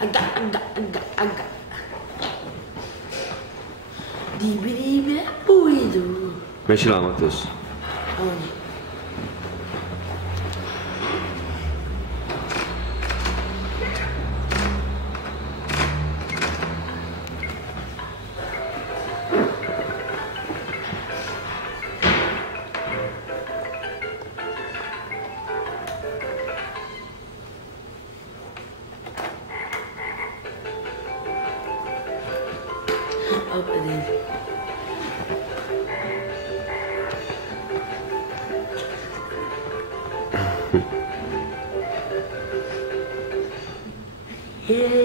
H. Dibi é doido. Mexe lá, Matheus. Onde? Opa dele. H.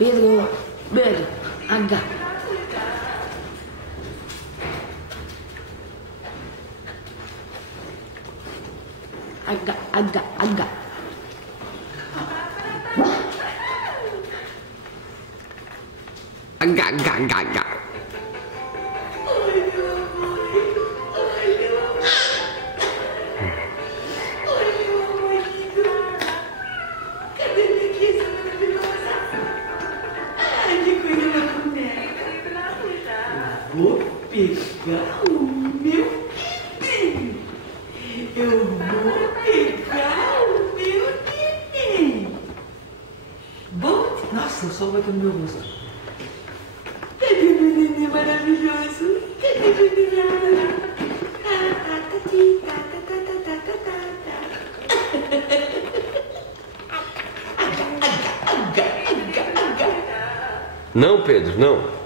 Pedro, H. H. Vou pegar o meu neném. Eu vou pegar o meu neném. Nossa, o sol vai ter no meu rosto. Cadê meu neném maravilhoso? Cadê meu neném maravilhoso? Não, Pedro, não.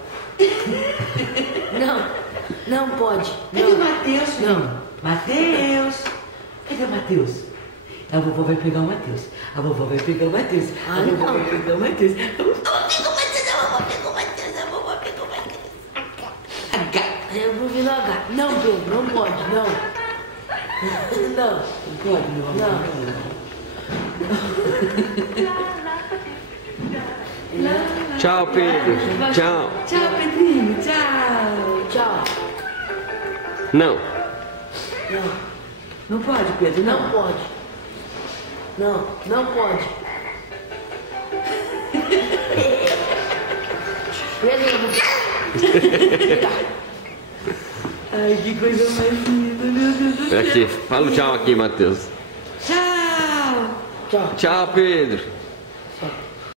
Não pode. Cadê o Matheus? Não. Matheus! Cadê o Matheus? A vovó vai pegar o Matheus. A vovó vai pegar o Matheus. A vovó vai pegar o Matheus. A vovó pegou o Matheus. A vovó pegou o Matheus. A vovó pegou o Matheus. H. Eu vou virar H. Não, Pedro, não pode, não. Não. Não pode, meu amor. Não. Tchau, Pedro. Tchau. Tchau, Pedrinho. Tchau. Tchau. Não. Não pode, Pedro. Não pode. Não pode. Ai, que coisa mais linda, meu Deus do céu. Aqui, fala o tchau aqui, Matheus. Tchau. Tchau. Tchau, Pedro.